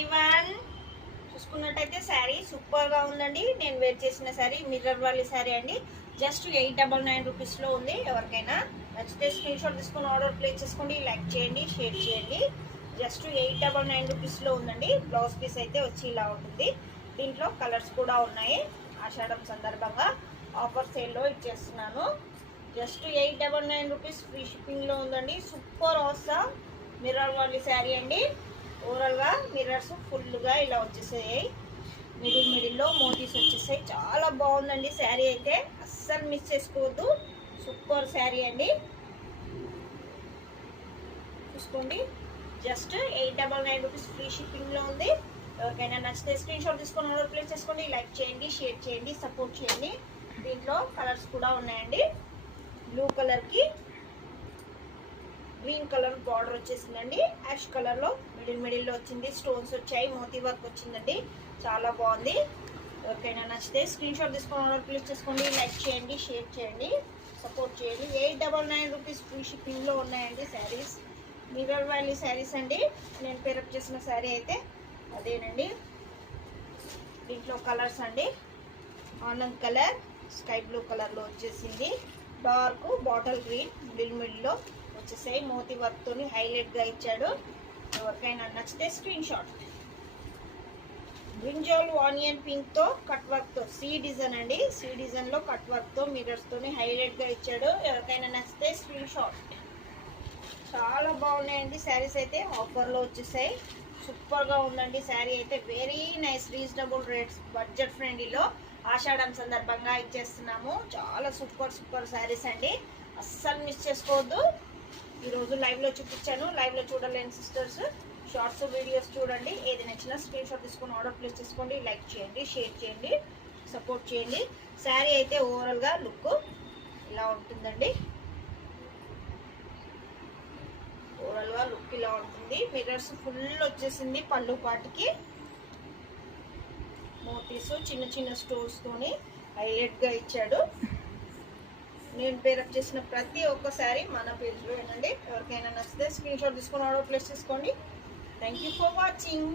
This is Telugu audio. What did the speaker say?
ఎవ్రీవన్. చూసుకున్నట్టయితే శారీ సూపర్ గా ఉందండి. నేను వేర్ చేసిన శారీ మిర్రర్ వాళ్ళ శారీ అండి. జస్ట్ 899 రూపీస్ లో ఉంది. ఎవరికైనా నచ్చితే స్క్రీన్ షాట్ తీసుకొని ఆర్డర్ ప్లేస్ చేసుకోండి. లైక్ చేయండి, షేర్ చేయండి. జస్ట్ 899 రూపీస్ లో ఉందండి. బ్లౌజ్ పీస్ అయితే వచ్చి ఇలా ఉంటుంది. దీంట్లో కలర్స్ కూడా ఉన్నాయి. ఆషాఢం సందర్భంగా ఆఫర్ సేల్లో ఇచ్చేస్తున్నాను. జస్ట్ 899 రూపీస్ ఫ్రీ షిప్పింగ్ లో ఉందండి. సూపర్ ఆసమ్ మిర్రర్ వాళ్ళ శారీ అండి. ఓవరాల్గా మిర్రర్స్ ఫుల్గా ఇలా వచ్చేసాయి. మిడిల్లో మోతీస్ వచ్చేసాయి. చాలా బాగుందండి శారీ అయితే, అస్సలు మిస్ చేసుకోవద్దు. సూపర్ శారీ అండి. చూసుకోండి, జస్ట్ 899 రూపీస్ ఫ్రీ షిప్పింగ్లో ఉంది. ఎవరికైనా నచ్చితే స్క్రీన్ షాట్ తీసుకొని ఆర్డర్ ప్లేస్ చేసుకోండి. లైక్ చేయండి, షేర్ చేయండి, సపోర్ట్ చేయండి. దీంట్లో కలర్స్ కూడా ఉన్నాయండి. బ్లూ కలర్కి గ్రీన్ కలర్ బార్డర్ వచ్చేసిందండి. యాష్ కలర్ లో మిడిల్లో వచ్చింది. స్టోన్స్ వచ్చాయి, మోతీ వర్క్ వచ్చిందండి. చాలా బాగుంది. ఎవరికైనా నచ్చితే స్క్రీన్ షాట్ తీసుకొని ఆర్డర్ ప్లేస్ చేసుకోండి. లైక్ చేయండి, షేర్ చేయండి, సపోర్ట్ చేయండి. 899 రూపీస్ ఫ్రీ షిప్పింగ్ లో ఉన్నాయండి శారీస్. మిర్రర్ వ్యాలీ శారీస్ అండి. నేను పేరప్ చేసిన శారీ అయితే అదేనండి. దీంట్లో కలర్స్ అండి, Anand colour, sky blue colour లో వచ్చేసింది. డార్క్ బాటిల్ గ్రీన్ మిడిల్లో వచ్చేసాయి. మోతీ వర్క్ తోని హైలైట్ గా ఇచ్చాడు. ఎవరికైనా నచ్చితే screen shot. Brinjal onion pink తో కట్ వర్క్ తో సి డిజైన్ అండి. సి డిజైన్ లో కట్ వర్క్ తో మిర్రర్స్ తోని హైలైట్ గా ఇచ్చాడు. ఎవరికైనా నచ్చితే స్క్రీన్ షాట్. చాలా బాగున్నాయండి శారీస్ అయితే. ఆఫర్ లో వచ్చేసాయి. సూపర్ గా ఉందండి శారీ అయితే. Very nice, reasonable rates, budget ఫ్రెండ్లీలో ఆషాఢం సందర్భంగా ఇచ్చేస్తున్నాము. చాలా సూపర్ శారీస్ అండి. అస్సలు మిస్ చేసుకోవద్దు. ఈరోజు లైవ్లో చూపించాను. లైవ్లో చూడలేని సిస్టర్స్ షార్ట్స్ వీడియోస్ చూడండి. ఏది నచ్చినా స్క్రీన్ షాట్ తీసుకొని ఆర్డర్ ప్లేస్ చేసుకోండి. లైక్ చేయండి, షేర్ చేయండి, సపోర్ట్ చేయండి. శారీ అయితే ఓవరాల్గా లుక్ ఇలా ఉంటుందండి. ఓవరాల్గా లుక్ ఇలా ఉంటుంది. మిర్రర్స్ ఫుల్ వచ్చేసింది. పళ్ళు పాటికి మోతీస్ చిన్న స్టోన్స్ తోని హైలైట్గా ఇచ్చాడు. నేను పేరప్ చేసిన ప్రతి ఒక్కసారి మన పేజ్లో ఏనండి. ఎవరికైనా నచ్చితే స్క్రీన్ షాట్ తీసుకొని ఆర్డర్ ప్లేస్ చేసుకోండి. Thank you for watching.